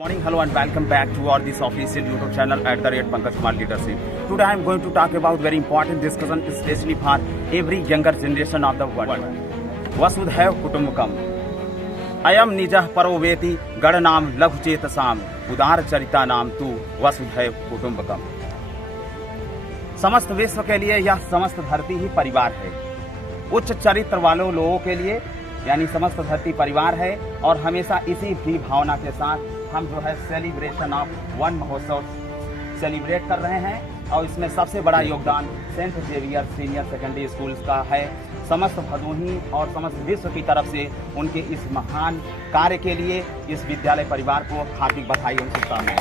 Morning, hello and welcome back to our this official YouTube channel at the rate Pankaj Kumar Leadership. Today I am going to talk about very important discussion especially for every younger generation of the world. Vasudhaiv Kutumbakam. Ayam nijah paroveti gadanam laghuchetasam udar charita नाम तू वसुधैव कुटुंबकम. समस्त विश्व के लिए यह समस्त धरती ही परिवार है. उच्च चरित्र वालों लोगों के लिए यानी समस्त धरती परिवार है और हमेशा इसी भी भावना के साथ हम जो है celebration of Van Mahotsav celebrate कर रहे हैं और इसमें सबसे बड़ा योगदान saint Xavier senior secondary school का है. समस्त भदोही और समस्त विश्व की तरफ से उनके इस महान कार्य के लिए इस विद्यालय परिवार को हार्दिक बधाई और शुभकामनाएं.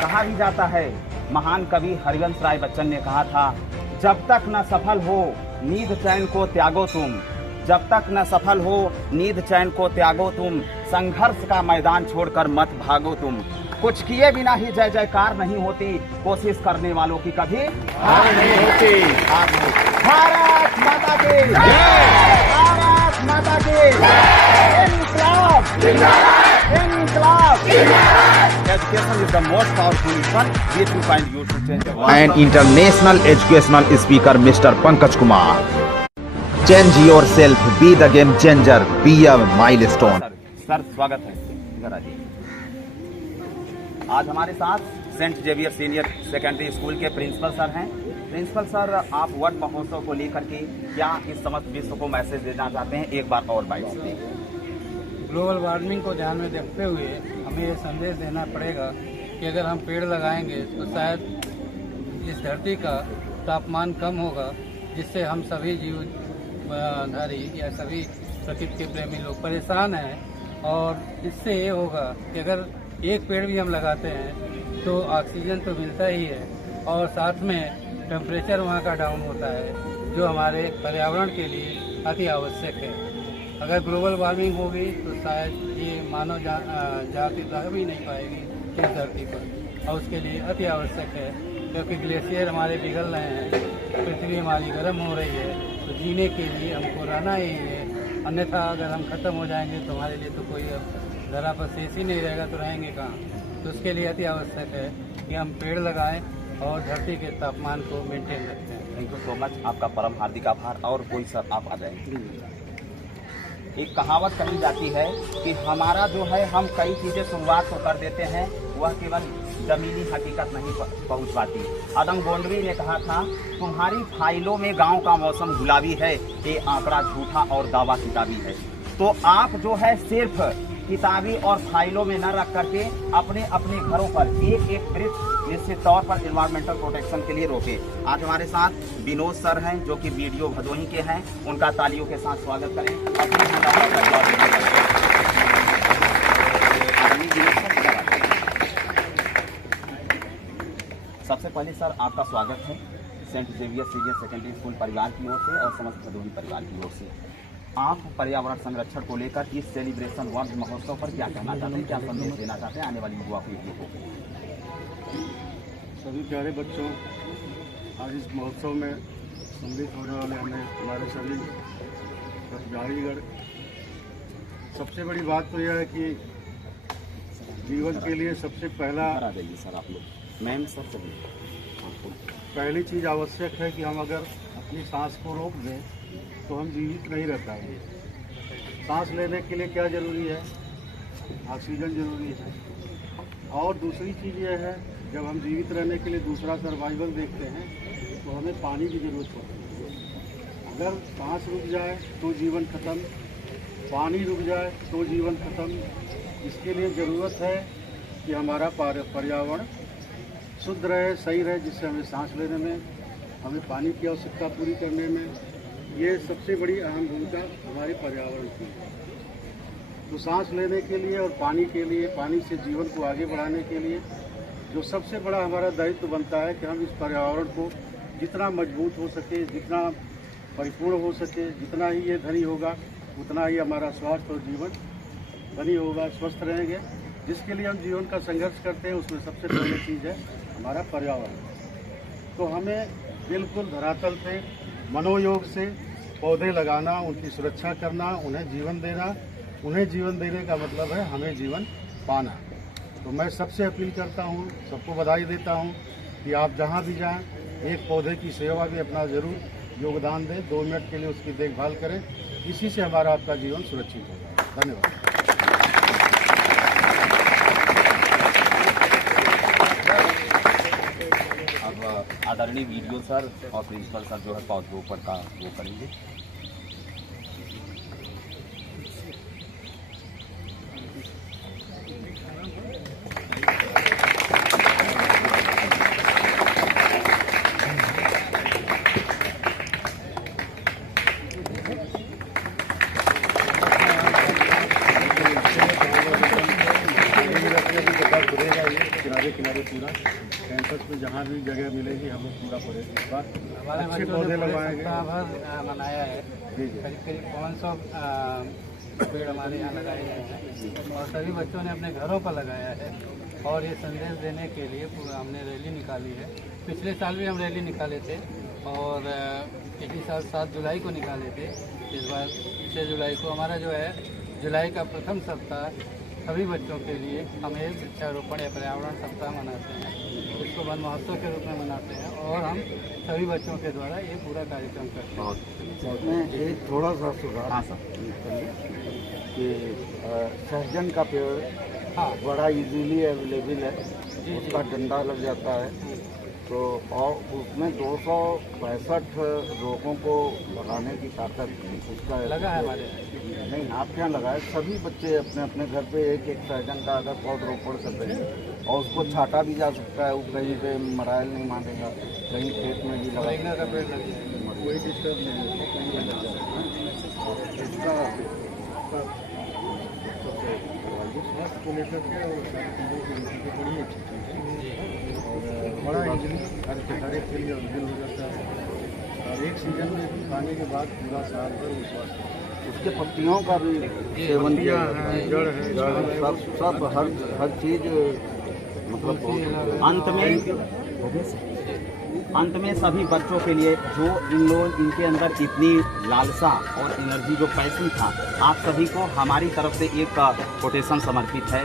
कहा भी जाता है, महान कवि हरिवंश राय बच्चन ने कहा था, जब तक न सफल हो नींद चैन को त्यागो तुम, जब तक न सफल हो नींद चैन को त्यागो तुम, संघर्ष का मैदान छोड़कर मत भागो तुम. कुछ किए बिना ही जय जयकार नहीं होती, कोशिश करने वालों की कभी हार नहीं होती. भारत माता की जय, भारत माता की जय. इंकलाब इंकलाब इंकलाब. Education is the most powerful weapon which you find used to change the world. And international educational speaker Mr. Pankaj Kumar. Change yourself, be the game changer, be a milestone. Sir स्वागत है. इधर आइए. आज हमारे साथ saint Xavier senior secondary school के principal sir हैं. Principal sir, आप वन महोत्सव को लेकर के क्या इस समस्त विश्व को मैसेज देना चाहते हैं? एक बार और बाइट से. ग्लोबल वार्मिंग को ध्यान में रखते हुए हमें ये संदेश देना पड़ेगा कि अगर हम पेड़ लगाएंगे तो शायद इस धरती का तापमान कम होगा, जिससे हम सभी जीवधारी या सभी प्रकृति के प्रेमी लोग परेशान हैं. और इससे ये होगा कि अगर एक पेड़ भी हम लगाते हैं तो ऑक्सीजन तो मिलता ही है और साथ में टेम्परेचर वहाँ का डाउन होता है, जो हमारे पर्यावरण के लिए अति आवश्यक है. अगर ग्लोबल वार्मिंग होगी तो शायद ये मानव जाति रह भी नहीं पाएगी इस धरती पर, और उसके लिए अति आवश्यक है, क्योंकि ग्लेशियर हमारे पिघल रहे हैं, पृथ्वी हमारी गर्म हो रही है, तो जीने के लिए हमको रहना ही है. अन्यथा अगर हम खत्म हो जाएंगे तो हमारे लिए तो कोई धरा पर शेष ही नहीं रहेगा, तो रहेंगे कहाँ. तो उसके लिए अति आवश्यक है कि हम पेड़ लगाएं और धरती के तापमान को मेंटेन रखते हैं. Thank you so much. आपका परम हार्दिक आभार. और कोई सर आप आ जाएंगे. एक कहावत कही जाती है कि हमारा जो है हम कई चीजें शुरुआत तो कर देते हैं, वह केवल जमीनी हकीकत नहीं पहुंच पाती. अदम गोंडवी ने कहा था, तुम्हारी फाइलों में गांव का मौसम गुलाबी है, ये आंकड़ा झूठा और दावा किताबी है. तो आप जो है सिर्फ किताबी और फाइलों में न रख करके अपने अपने घरों पर एक एक वृक्ष निश्चित तौर पर एनवायरमेंटल प्रोटेक्शन के लिए रोके. आज हमारे साथ विनोद सर हैं जो कि वीडियो भदोही के हैं. उनका तालियों के साथ स्वागत करें. सबसे पहले सर आपका स्वागत है saint Xavier senior secondary school परिवार की ओर से और समस्त भदोही परिवार की ओर से. आप पर्यावरण संरक्षण को लेकर इस सेलिब्रेशन वन महोत्सव पर क्या कहना चाहते हैं, क्या संदेश देना चाहते हैं आने वाली युवा पीढ़ियों को? सभी प्यारे बच्चों, आज इस महोत्सव में सम्मिलित होने वाले हमें हमारे सभी प्रतिभागीगण. सबसे बड़ी बात तो यह है कि जीवन के लिए सबसे पहला सर आप लोग मैम सर सभी पहली चीज़ आवश्यक है कि हम अगर अपनी सांस को रोक दें तो हम जीवित नहीं रह पाएंगे. सांस लेने के लिए क्या जरूरी है? ऑक्सीजन जरूरी है. और दूसरी चीज़ यह है, जब हम जीवित रहने के लिए दूसरा सर्वाइवल देखते हैं तो हमें पानी की ज़रूरत होती है. अगर सांस रुक जाए तो जीवन खत्म, पानी रुक जाए तो जीवन खत्म. इसके लिए ज़रूरत है कि हमारा पर्यावरण शुद्ध रहे, सही रहे, जिससे हमें सांस लेने में, हमें पानी की आवश्यकता पूरी करने में, ये सबसे बड़ी अहम भूमिका हमारे पर्यावरण की है. तो सांस लेने के लिए और पानी के लिए, पानी से जीवन को आगे बढ़ाने के लिए जो सबसे बड़ा हमारा दायित्व बनता है कि हम इस पर्यावरण को जितना मजबूत हो सके, जितना परिपूर्ण हो सके, जितना ही ये धनी होगा उतना ही हमारा स्वास्थ्य और जीवन धनी होगा, स्वस्थ रहेंगे. जिसके लिए हम जीवन का संघर्ष करते हैं उसमें सबसे पहली चीज़ है हमारा पर्यावरण. तो हमें बिल्कुल धरातल पे मनोयोग से पौधे लगाना, उनकी सुरक्षा करना, उन्हें जीवन देना, उन्हें जीवन देने का मतलब है हमें जीवन पाना। तो मैं सबसे अपील करता हूँ, सबको बधाई देता हूँ कि आप जहाँ भी जाएं एक पौधे की सेवा भी अपना जरूर योगदान दें, 2 मिनट के लिए उसकी देखभाल करें। इसी से हमारा आपका जीवन सुरक्षित होगा। धन्यवाद। अब आदरणीय वीडियो सर और प्रिंसिपल सर जो है पौधरोपण का वो करेंगे। किनारे किनारे पूरा कैंपस में जहाँ भी जगह मिलेगी हम लोग पूरा करेंगे। इस बार हमारे अच्छे बच्चों पौधे ने पूरे लगवाएंगे। सप्ताह भर मनाया है। जी जी। करीब करीब 500 पेड़ हमारे यहाँ लगाए गए हैं और सभी बच्चों ने अपने घरों पर लगाया है। और ये संदेश देने के लिए पूरा हमने रैली निकाली है। पिछले साल भी हम रैली निकाले थे और इसी साल 7 जुलाई को निकाले थे। इस बार 6 जुलाई को हमारा जो है जुलाई का प्रथम सप्ताह सभी बच्चों के लिए हम एक वृक्षारोपण या पर्यावरण सप्ताह मनाते हैं। इसको वन महोत्सव के रूप में मनाते हैं और हम सभी बच्चों के द्वारा ये पूरा कार्यक्रम करते हैं। मैं एक थोड़ा सा सुधार हाँ सर। कि सहजन का पेड़ हाँ बड़ा इजीली अवेलेबल है, जी। उसका डंडा लग जाता है तो, और उसमें 265 रोगों को भगाने की ताकत उसका लगा है हमारे यहाँ। नहीं, आप क्या लगाए, सभी बच्चे अपने अपने घर पे एक एक सहजन का अगर पौधरोपण कर रहे हैं और उसको छाटा भी जा सकता है। वो कहीं पे मरायल नहीं मारेगा, कहीं खेत में भी लगा, मोरिंगा का पेड़ लग जाएगा। कोई डिस्टर्ब नहीं होगा, कहीं भी लग जाएगा। इसका स्वास्थ्य को लेकर के और सारी चीज़ों को लेकर के बड़ी अच्छी चीज़ है और बड़ा इजली हर एक के लिए अवेलेबल हो जाता है और एक सीजन में खाने के बाद पूरा साल भर वो स्वास्थ्य। उसके पत्तियों का भी सेवन किया जाता है, जड़ है, सब हर चीज़ मतलब अंत में सभी बच्चों के लिए जो इनके अंदर इतनी लालसा और एनर्जी जो पैशन था, आप सभी को हमारी तरफ से एक कोटेशन समर्पित है।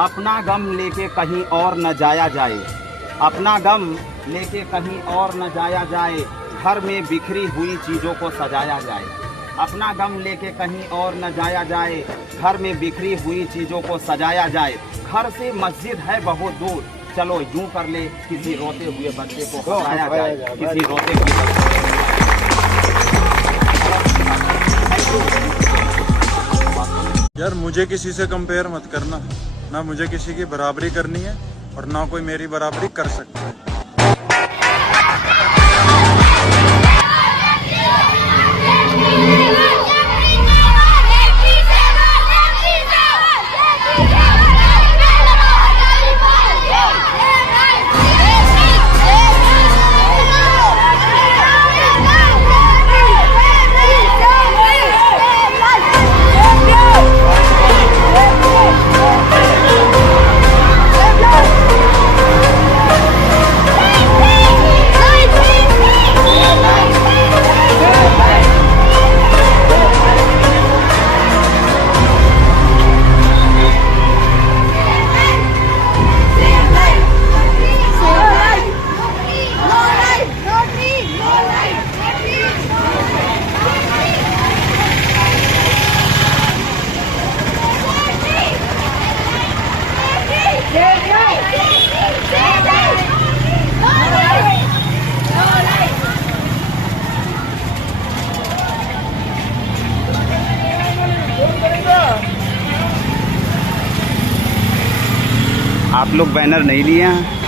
अपना गम लेके कहीं और न जाया जाए, अपना गम लेके कहीं और न जाया जाए, घर में बिखरी हुई चीज़ों को सजाया जाए। अपना गम लेके कहीं और न जाया जाए, घर में बिखरी हुई चीज़ों को सजाया जाए। घर से मस्जिद है बहुत दूर, चलो यूं कर ले किसी रोते हुए बच्चे को हंसाया जाए, किसी रोते हुए यार मुझे किसी से कंपेयर मत करना, ना मुझे किसी की बराबरी करनी है और ना कोई मेरी बराबरी कर सकता है। आप लोग बैनर नहीं लिए हैं?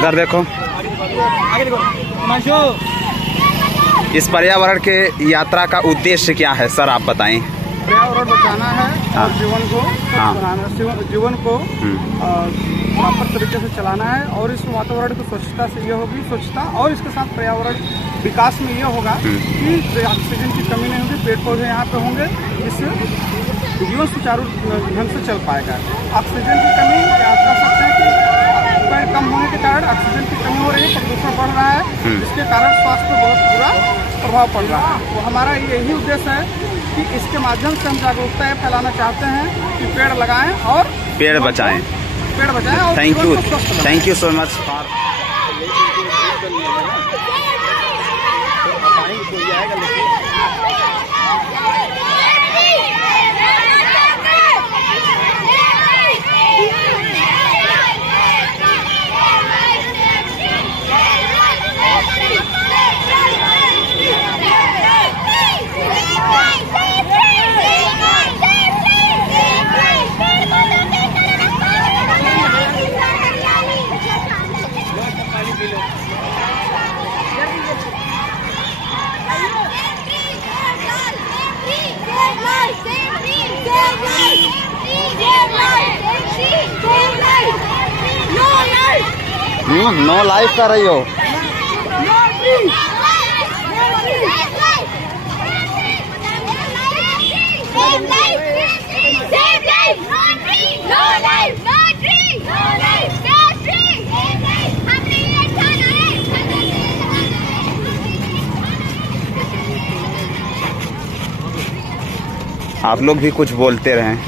इधर देखो, इस पर्यावरण के यात्रा का उद्देश्य क्या है सर, आप बताएं। पर्यावरण बचाना है और जीवन को हाँ। बनाना, जीवन को प्रॉपर तरीके से चलाना है। और इस वातावरण की स्वच्छता से ये होगी, स्वच्छता और इसके साथ पर्यावरण विकास में ये होगा कि ऑक्सीजन की कमी नहीं होगी, पेड़ पौधे यहाँ पे होंगे, जिससे जीवन सुचारू ढंग से चल पाएगा। ऑक्सीजन की कमी आप कह सकते हैं कि पेड़ कम होने के कारण ऑक्सीजन की कमी हो रही है, प्रदूषण बढ़ रहा है, जिसके कारण स्वास्थ्य पर बहुत बुरा प्रभाव पड़ रहा है। तो हमारा यही उद्देश्य है कि इसके माध्यम से हम जागरूकता ये फैलाना चाहते हैं कि पेड़ लगाएं और पेड़ बचाएं। और थैंक जीवन यू, को स्वस्थ बनाएं। Thank you so much for. No life कर रही हो। आप लोग भी कुछ बोलते रहें।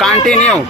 कंटिन्यू।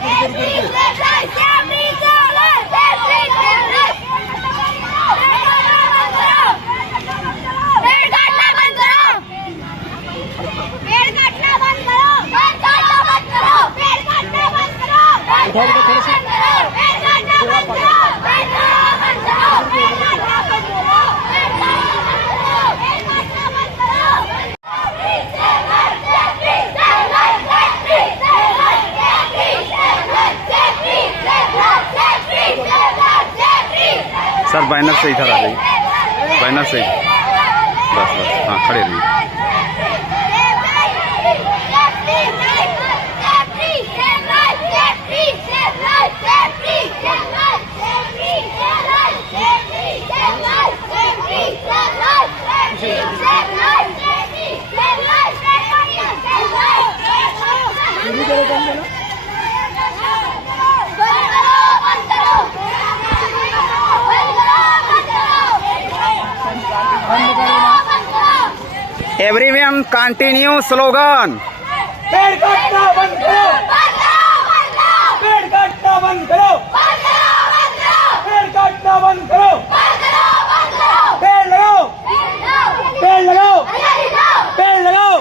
सर बैनर से इधर आ जाइए, बैनर से बस बस, हाँ खड़े रहिए। Everyone continue slogan. पेड़ काटना बंद करो, पेड़ काटना बंद करो, पेड़ काटना बंद करो, पेड़ लगाओ, पेड़ लगाओ, पेड़ लगाओ,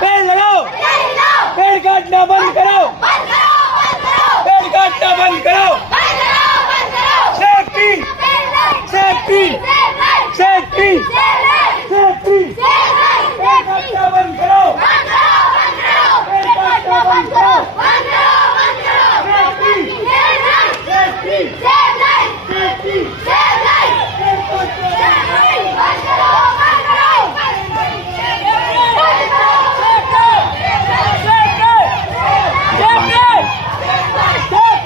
पेड़ लगाओ, पेड़ काटना बंद करो, पेड़ काटना बंद करो, सेफ्टी सेफ्टी सेफ्टी सेफ्टी, पेड़ काटना बंद करो, पेड़ काटना बंद करो, सेफ्टी सेफ्टी सेफ्टी, पेड़ काटना बंद करो।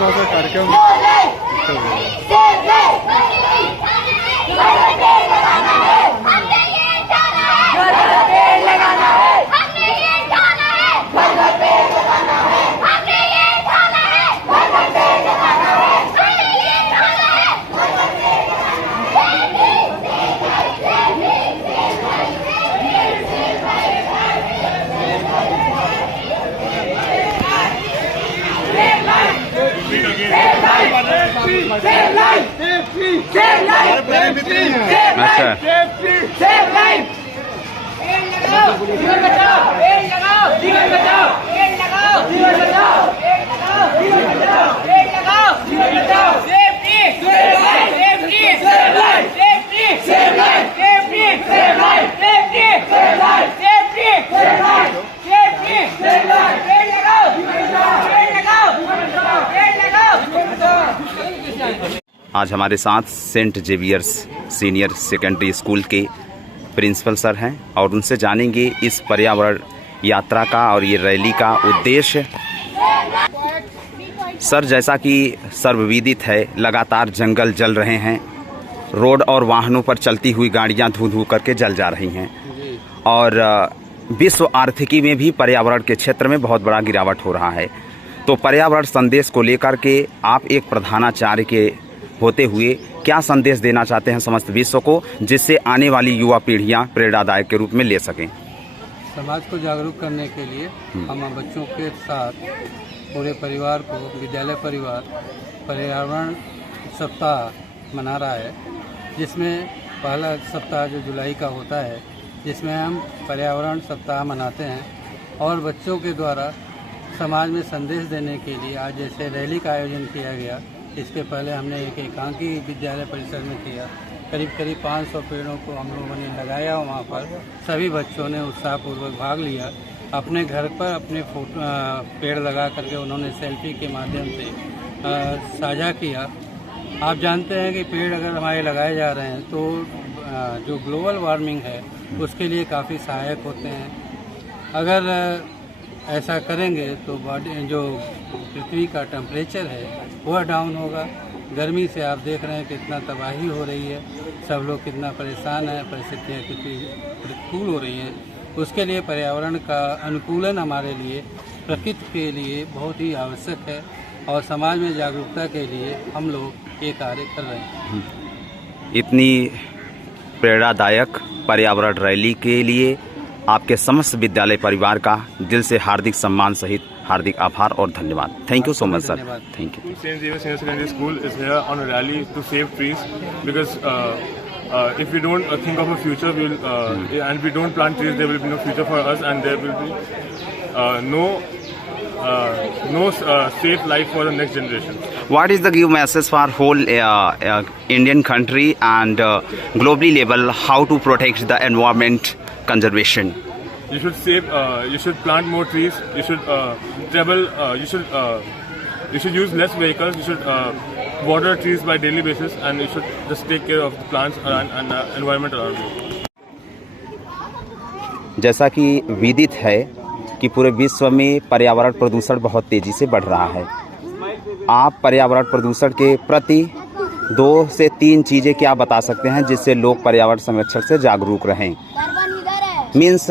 थोड़ा सा कार्यक्रम आज हमारे साथ saint Xavier's senior secondary school के प्रिंसिपल सर हैं और उनसे जानेंगे इस पर्यावरण यात्रा का और ये रैली का उद्देश्य। सर, जैसा कि सर्वविदित है, लगातार जंगल जल रहे हैं, रोड और वाहनों पर चलती हुई गाड़ियां धू धू करके जल जा रही हैं और विश्व आर्थिकी में भी पर्यावरण के क्षेत्र में बहुत बड़ा गिरावट हो रहा है। तो पर्यावरण संदेश को लेकर के आप एक प्रधानाचार्य के होते हुए क्या संदेश देना चाहते हैं समस्त विश्व को, जिससे आने वाली युवा पीढ़ियां प्रेरणादायक के रूप में ले सकें? समाज को जागरूक करने के लिए हम बच्चों के साथ पूरे परिवार को, विद्यालय परिवार पर्यावरण सप्ताह मना रहा है, जिसमें पहला सप्ताह जो जुलाई का होता है, जिसमें हम पर्यावरण सप्ताह मनाते हैं और बच्चों के द्वारा समाज में संदेश देने के लिए आज जैसे रैली का आयोजन किया गया। इसके पहले हमने एक एकांकी विद्यालय परिसर में किया, करीब 500 पेड़ों को हम लोगों ने लगाया। वहाँ पर सभी बच्चों ने उत्साहपूर्वक भाग लिया। अपने घर पर अपने फोटो पेड़ लगा करके उन्होंने सेल्फी के माध्यम से साझा किया। आप जानते हैं कि पेड़ अगर हमारे लगाए जा रहे हैं तो जो ग्लोबल वार्मिंग है उसके लिए काफ़ी सहायक होते हैं। अगर ऐसा करेंगे तो जो पृथ्वी का टेम्परेचर है वह डाउन होगा। गर्मी से आप देख रहे हैं कितना तबाही हो रही है, सब लोग कितना परेशान हैं, परिस्थितियाँ कितनी प्रतिकूल हो रही हैं। उसके लिए पर्यावरण का अनुकूलन हमारे लिए, प्रकृति के लिए बहुत ही आवश्यक है और समाज में जागरूकता के लिए हम लोग ये कार्य कर रहे हैं। इतनी प्रेरणादायक पर्यावरण रैली के लिए आपके समस्त विद्यालय परिवार का दिल से हार्दिक सम्मान सहित हार्दिक आभार और धन्यवाद। Thank you so much sir. Thank you. St. Xavier Senior Secondary School is here on a rally to save trees because if we don't think of a future, and we don't plant trees, there will be no future for us, and there will be no safe life for the next generation. What is the give message for whole Indian country and globally level how to protect the environment conservation? You should save. You should plant more trees. You should travel. You should use less vehicles. You should water trees by daily basis, and you should just take care of the plants and environment around you. जैसा कि विदित है कि पूरे विश्व में पर्यावरण प्रदूषण बहुत तेजी से बढ़ रहा है। आप पर्यावरण प्रदूषण के प्रति 2 से 3 चीजें क्या बता सकते हैं जिससे लोग पर्यावरण संरक्षण से जागरूक रहें? Means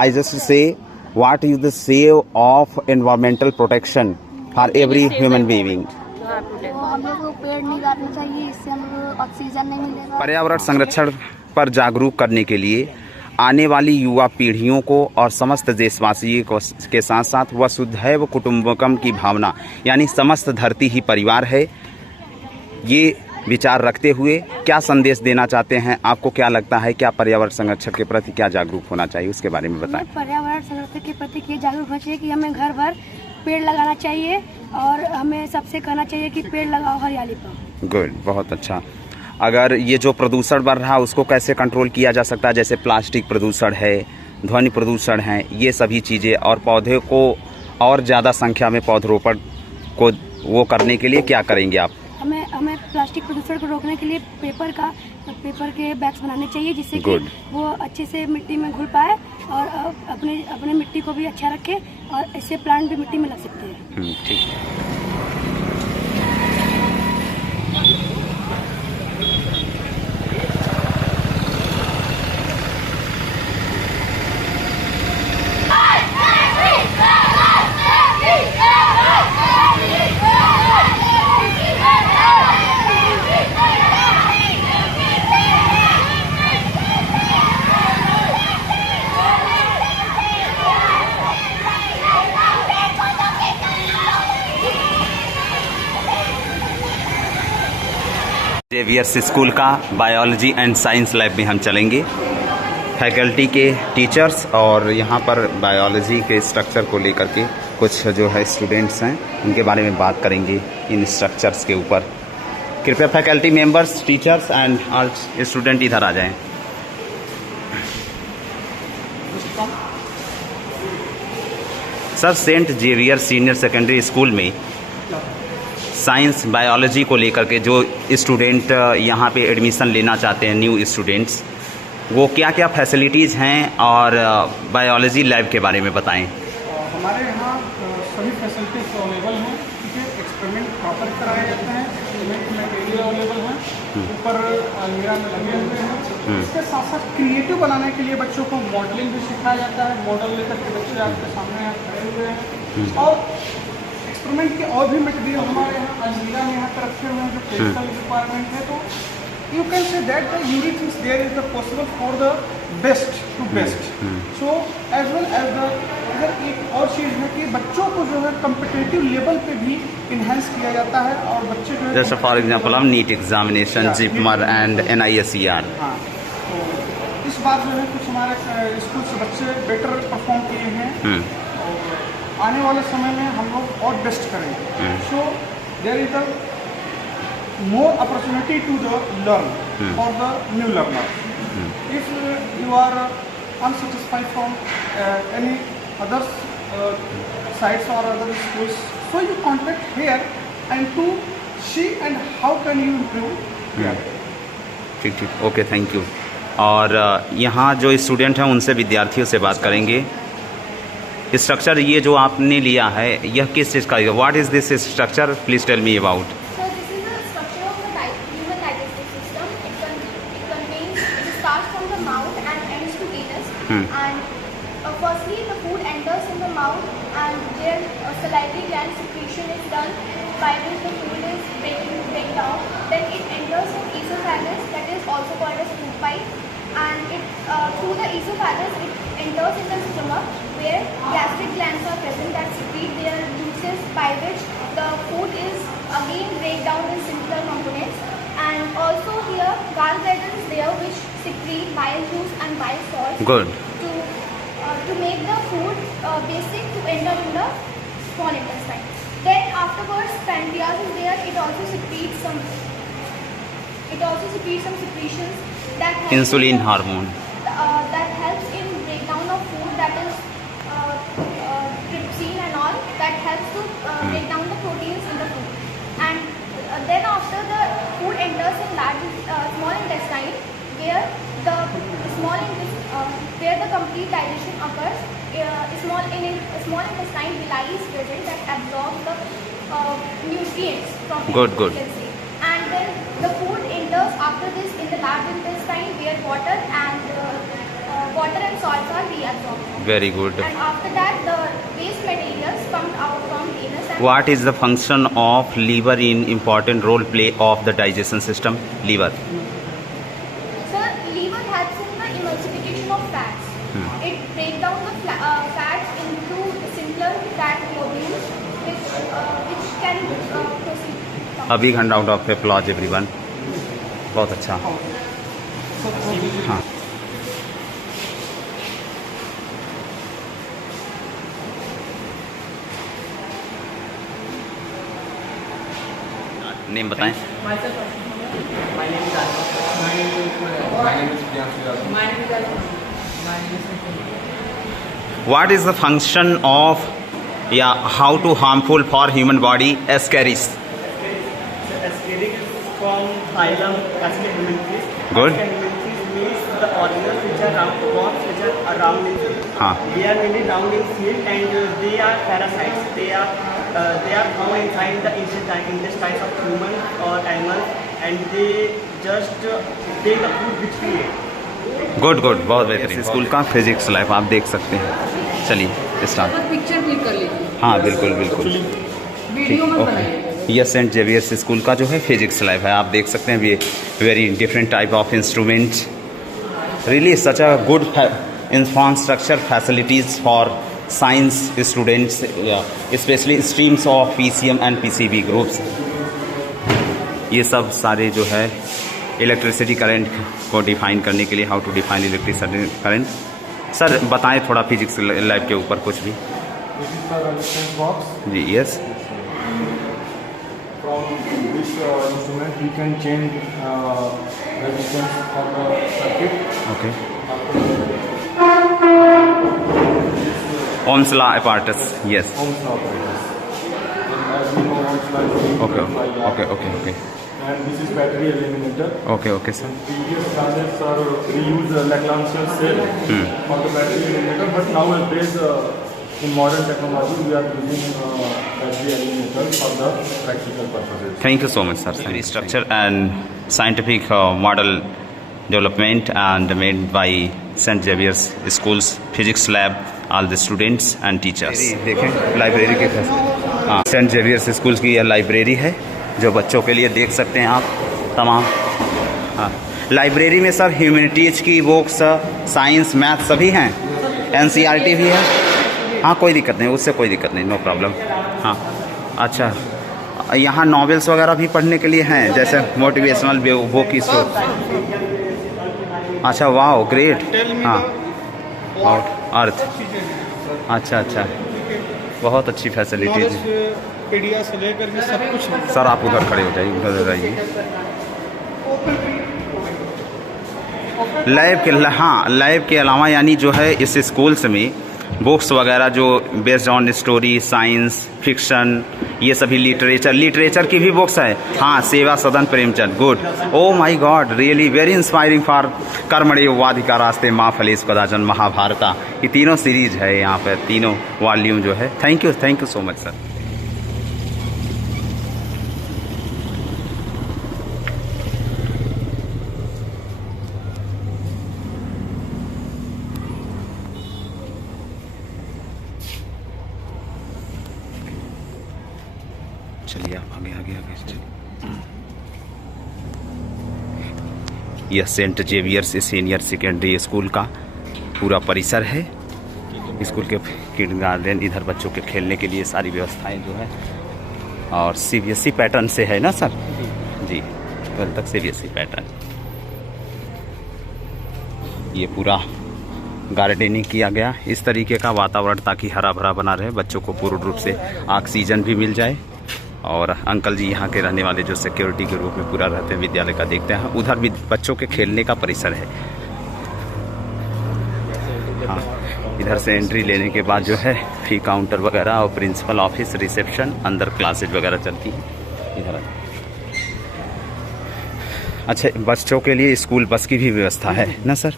I just say what is the save of environmental protection for every human being. हम लोग को पेड़ नहीं काटना चाहिए, इससे हम लोग ऑक्सीजन नहीं मिलेगा। पर्यावरण संरक्षण पर जागरूक करने के लिए आने वाली युवा पीढ़ियों को और समस्त देशवासियों के साथ साथ वसुधैव कुटुंबकम की भावना, यानी समस्त धरती ही परिवार है, ये विचार रखते हुए क्या संदेश देना चाहते हैं? आपको क्या लगता है, क्या पर्यावरण संरक्षण के प्रति क्या जागरूक होना चाहिए, उसके बारे में बताएं। पर्यावरण संरक्षण के प्रति ये जागरूक होना चाहिए कि हमें घर भर पेड़ लगाना चाहिए और हमें सबसे कहना चाहिए कि पेड़ लगाओ हरियाली पर। गुड, बहुत अच्छा। अगर ये जो प्रदूषण बढ़ रहा है उसको कैसे कंट्रोल किया जा सकता है? जैसे प्लास्टिक प्रदूषण है, ध्वनि प्रदूषण है, ये सभी चीज़ें, और पौधे को और ज़्यादा संख्या में पौधरोपण को वो करने के लिए क्या करेंगे आप? हमें प्लास्टिक प्रदूषण को रोकने के लिए पेपर के बैग्स बनाने चाहिए, जिससे कि वो अच्छे से मिट्टी में घुल पाए और अपने मिट्टी को भी अच्छा रखे और इससे प्लांट भी मिट्टी में लग सकते हैं। ठीक है। जेवियर्स स्कूल का बायोलॉजी एंड साइंस लैब में हम चलेंगे। फैकल्टी के टीचर्स और यहाँ पर बायोलॉजी के स्ट्रक्चर को लेकर के कुछ जो है स्टूडेंट्स हैं उनके बारे में बात करेंगे इन स्ट्रक्चर्स के ऊपर। कृपया faculty members, teachers and all student इधर आ जाएं। Sir, saint Xavier senior secondary school में साइंस बायोलॉजी को लेकर के जो स्टूडेंट यहाँ पे एडमिशन लेना चाहते हैं, न्यू स्टूडेंट्स, वो क्या क्या फैसिलिटीज़ हैं और बायोलॉजी लैब के बारे में बताएं। हमारे यहाँ सभी फैसिलिटीज अवेलेबल हैं। ठीक है, एक्सपेरिमेंट प्रॉपर कराए जाते हैं, एक्सपेरिमेंट मटेरियल अवेलेबल हैं, ऊपर अलमीरा में लगे हुए हैं। इसके साथ साथ क्रिएटिव बनाने के लिए बच्चों को मॉडलिंग भी सिखाया जाता है। मॉडल लेकर के बच्चे आपके सामने यहाँ खड़े हुए हैं। और एक्सपेरिमेंट के और भी मटेरियल हमारे यहाँ अलमीरा में यहाँ पर रखे हुए हैं जो क्रिटिकल रिक्वायरमेंट है। तो you can say that the unit is there is the possible for the best to best. So as well as the अगर एक और चीज़ है कि बच्चों को जो है कम्पिटिटिव लेवल पे भी इन्हेंस किया जाता है और बच्चे जो है जैसे फॉर एग्जांपल हम NEET examination, JIPMER and NISER। हाँ, तो इस बार जो है कुछ हमारे स्कूल से बच्चे बेटर परफॉर्म किए हैं। आने वाले समय में हम लोग और बेस्ट करेंगे। So there is a more opportunity to the learn for the new learner. If you are unsatisfied from any other sites or other schools, so you contact here and to see and how can you improve. ठीक, okay, thank you. और यहाँ जो student हैं उनसे, विद्यार्थियों से बात करेंगे। स्ट्रक्चर ये जो आपने लिया है यह किस चीज़ का है? What is this structure? Please tell me about. And firstly the food enters in the mouth and their salivary gland secretion is done by which the food is break down. Then it enters in esophagus, that is also called as food pipe, and it through the esophagus it enters in the stomach where gastric glands are present that secrete their juices by which the food is again break down in simpler components. And also here gallbladder is there which secrete bile juice and bile salts. Good. To make the food basic to enter in the small intestine. Then afterwards pancreas is there. It also secretes some secretions that help insulin hormone that helps in breakdown of food, that is trypsin and all that helps to break down the proteins in the food. And then after the food enters in small intestine where where the complete digestion occurs. Small intestine villi is present that absorbs the nutrients from it, good you can say. And then the food enters after this in the large intestine where water and salts are reabsorbed. Very good. And after that the waste materials come out from anus. What is the function of liver in important role play of the digestion system? Liver. So liver helps in the emulsification of fats. It breaks down the fats into simpler fat globules which can proceed. A big hand round of applause everyone. बहुत अच्छा। हाँ, name बताएं। What is the function of how to harmful for human body ascaris? Ascaris is from phylum Ascaridium. Good. Ascaridium means the organelles which are round, worms which are around in shape. They are mainly round in shape and they are parasites. They are found inside the intestines of humans or animals and they just take the food which we eat. Good, बहुत बेहतरीन। School का physics lab आप देख सकते हैं। चलिए start. Picture click कर लीजिए। हाँ, बिल्कुल वीडियो मत बनाइए। यह सेंट जेवियर्स स्कूल का जो है फिजिक्स लैब है, आप देख सकते हैं। ये very different type of instruments, really such a good infrastructure facilities for science students, specially streams of PCM and PCB groups. ये सब सारे जो है इलेक्ट्रिसिटी करंट को डिफाइन करने के लिए, how to define electricity current. Sir बताएं थोड़ा फिजिक्स लैब के ऊपर कुछ भी। जी yes. From this instrument we can change resistance of the circuit. Okay. Ohm's law apparatus. Yes. Ohm's law apparatus. And as we know, Ohm's law is Okay. 25 Okay. Okay. Okay. And this is battery eliminator. Okay. Okay, sir. Previous classes are we use Lagrange cell for the battery eliminator, but nowadays in modern technology we are using battery eliminator for the practical purposes. Thank you so much, sir. Very structure and scientific model development and made by St. Xavier's School's physics lab, all the students and teachers. देखें library के पास, हाँ, Saint Xavier's school की यह library है जो बच्चों के लिए देख सकते हैं आप तमाम। हाँ, लाइब्रेरी में सर ह्यूमैनिटीज की बुक्स, साइंस, मैथ सभी हैं, NCERT भी है। हाँ कोई दिक्कत नहीं, उससे कोई दिक्कत नहीं, नो प्रॉब्लम। हाँ अच्छा, यहाँ नॉवेल्स वगैरह भी पढ़ने के लिए हैं, जैसे मोटिवेशनल बुक की स्टोर। अच्छा वाओ ग्रेट। हाँ और अर्थ, अच्छा अच्छा, बहुत अच्छी फैसिलिटीज। पीडिया से लेकर के सब कुछ। सर आप उधर खड़े हो जाइए, उधर जाइए। लैब के, हाँ लैब के अलावा यानी जो है इस स्कूल्स में बुक्स वगैरह जो based on story, science, fiction, ये सभी लिटरेचर की भी बुक्स है। हाँ सेवा सदन Premchand, good, oh my God, really very inspiring for कर्मणि वाधिका रास्ते माँ फलेश कदाचन महाभारता, ये तीनों सीरीज है यहाँ पे, तीनों वॉल्यूम जो है। Thank you so much sir. चलिए आप आगे चलिए। यह saint Xavier's senior secondary school का पूरा परिसर है। स्कूल के किंडरगार्टन, इधर बच्चों के खेलने के लिए सारी व्यवस्थाएं जो है, और CBSE पैटर्न से है ना सर? जी 12 तक CBSE पैटर्न। ये पूरा गार्डनिंग किया गया, इस तरीके का वातावरण ताकि हरा भरा बना रहे, बच्चों को पूर्ण रूप से ऑक्सीजन भी मिल जाए। और अंकल जी यहाँ के रहने वाले जो सिक्योरिटी के रूप में पूरा रहते हैं, विद्यालय का देखते हैं। उधर भी बच्चों के खेलने का परिसर है। हाँ इधर से एंट्री लेने के बाद जो है फी काउंटर वगैरह और प्रिंसिपल ऑफिस, रिसेप्शन, अंदर क्लासेज वगैरह चलती हैं इधर। अच्छा बच्चों के लिए स्कूल बस की भी व्यवस्था है ना सर?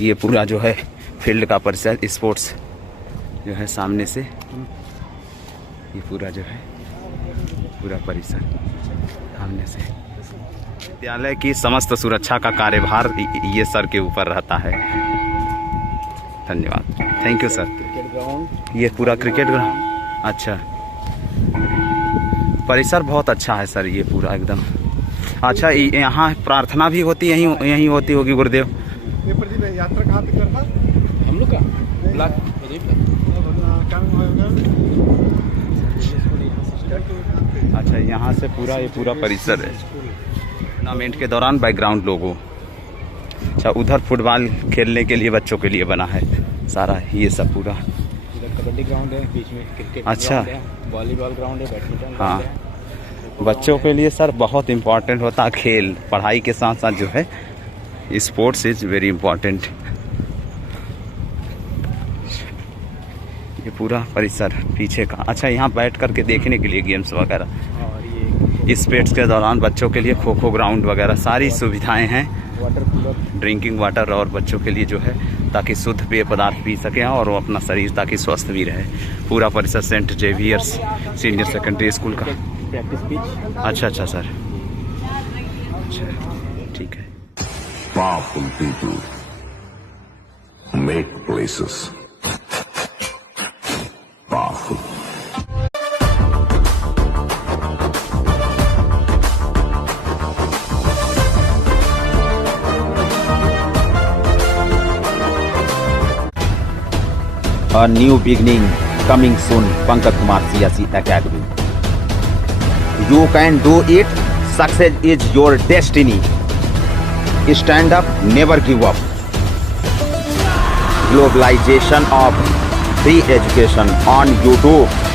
ये पूरा जो है फील्ड का परिसर, स्पोर्ट्स जो है सामने से, ये पूरा जो है पूरा परिसर सामने से। विद्यालय की समस्त सुरक्षा का कार्यभार ये सर के ऊपर रहता है। धन्यवाद, thank you sir. Cricket ground, ये पूरा क्रिकेट ग्राउंड, अच्छा परिसर बहुत अच्छा है सर, ये पूरा एकदम अच्छा। यहाँ प्रार्थना भी होती है, यहीं होती होगी गुरुदेव? यात्रा कहाँ पे करना हम लोग का अच्छा, यहाँ से पूरा ये पूरा परिसर है। टूर्नामेंट के दौरान बैकग्राउंड लोगो, अच्छा उधर फुटबॉल खेलने के लिए बच्चों के लिए बना है सारा, ये सब पूरा। कबड्डी ग्राउंड है, बीच में क्रिकेट अच्छा, वॉलीबॉल ग्राउंड है, बैडमिंटन। हाँ बच्चों के लिए सर बहुत इम्पोर्टेंट होता है खेल, पढ़ाई के साथ साथ जो है स्पोर्ट्स इज वेरी इम्पोर्टेंट। ये पूरा परिसर पीछे का, अच्छा यहाँ बैठ करके देखने के लिए गेम्स वगैरह, और ये स्पोर्ट्स के दौरान बच्चों के लिए खो खो ग्राउंड वगैरह सारी सुविधाएं हैं। वाटर कूलर, ड्रिंकिंग वाटर और बच्चों के लिए जो है ताकि शुद्ध पेय पदार्थ पी सकें और वो अपना शरीर ताकि स्वस्थ भी रहे। पूरा परिसर Saint Xavier's senior secondary school का। Practice pitch. अच्छा अच्छा सर, अच्छा ठीक है। Powerful people make places powerful. A new beginning coming soon, Pankaj Kumar CSE Academy. You can do it. Success is your destiny. Stand up, never give up. Globalization of free education on YouTube.